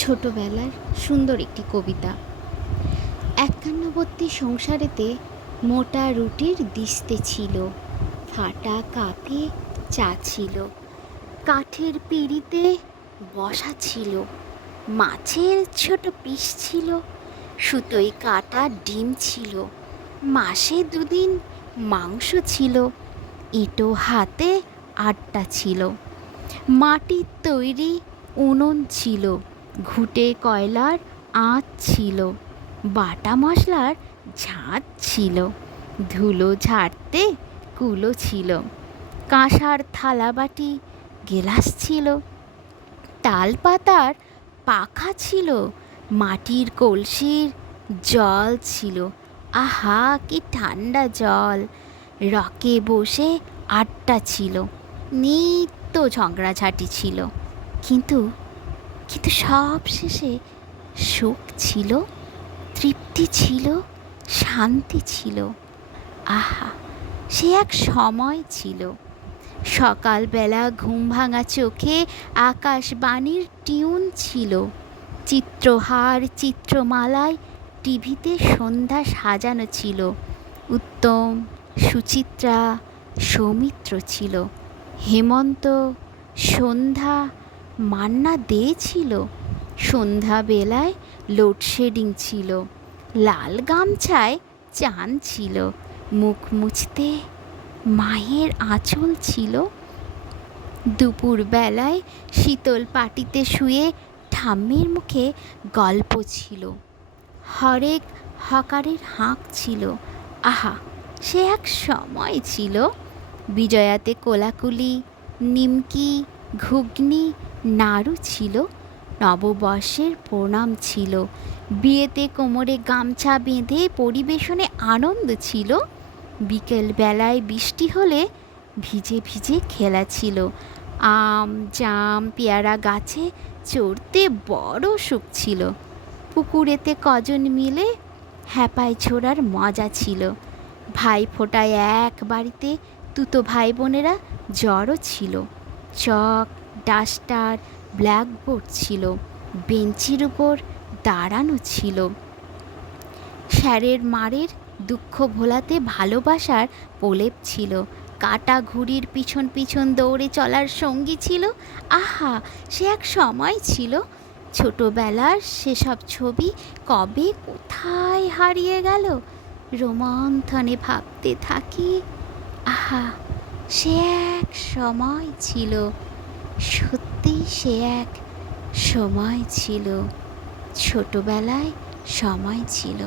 ছোটবেলার সুন্দর একটি কবিতা। একান্নবর্তী সংসারেতে মোটা রুটির দিস্তে ছিল, ফাটা কাপে চা ছিল, কাঠের পিঁড়িতে বসা ছিল, মাছের ছোট পিস ছিল, সুতোয় কাটা ডিম ছিল, মাসে দুদিন মাংস ছিল, এঁটো হাতে আড্ডা ছিল, মাটির তৈরি উনুন ছিল, ঘুঁটে কয়লার আঁচ ছিল, বাটা মশলার ঝাঁঝ ছিল, ধুলো ঝাড়তে কুলো ছিল, কাঁসার থালাবাটি গেলাস ছিল, তাল পাতার পাখা ছিল, মাটির কলসির জল ছিল, আহা কি ঠান্ডা জল, রকে বসে আড্ডা ছিল, নিত্য ঝগড়াঝাটি ছিল, কিন্তু কিন্তু সব শেষে সুখ ছিল, তৃপ্তি ছিল, শান্তি ছিল। আহা, সে এক সময় ছিল। সকালবেলা ঘুম ভাঙা চোখে আকাশবাণীর টিউন ছিল, চিত্রহার চিত্রমালায় টিভিতে সন্ধ্যা সাজানো ছিল, উত্তম, সুচিত্রা, সৌমিত্র ছিল, হেমন্ত, সন্ধ্যা, মান্না দে ছিল, সন্ধ্যাবেলায় লোডশেডিং ছিল, লাল গামছায় চান ছিল, মুখ মুছতে মায়ের আঁচল ছিল, দুপুরবেলায় শীতল পাটিতে শুয়ে ঠাম্মির মুখে গল্প ছিল, হরেক হকারের হাঁক ছিল। আহা, সে এক সময় ছিল। বিজয়াতে কোলাকুলি, নিমকি, ঘুগনি, নাড়ু ছিল, নববর্ষের প্রণাম ছিল, বিয়েতে কোমরে গামছা বেঁধে পরিবেশনে আনন্দ ছিল, বিকেলবেলায় বৃষ্টি হলে ভিজে ভিজে খেলা ছিল, আম জাম পেয়ারা গাছে চড়তে বড় সুখ ছিল, পুকুরেতে কজন মিলে হ্যাপায় ছোড়ার মজা ছিল, ভাই ফোঁটায় এক বাড়িতে তুতো ভাই বোনেরা জড়ো ছিল, চক ডাস্টার ব্ল্যাকবোর্ড ছিল, বেঞ্চির উপর দাঁড়ানো ছিল, স্যারের মারের দুঃখ ভোলাতে ভালোবাসার প্রলেপ ছিল, কাটা ঘুড়ির পিছন পিছন দৌড়ে চলার সঙ্গী ছিল। আহা, সে এক সময় ছিল। ছোটবেলার সেসব ছবি কবে কোথায় হারিয়ে গেল, রোমন্থনে ভাবতে থাকি। আহা, সে এক সময় ছিল, সত্যি সে এক সময় ছিল, ছোটবেলায় সময় ছিল।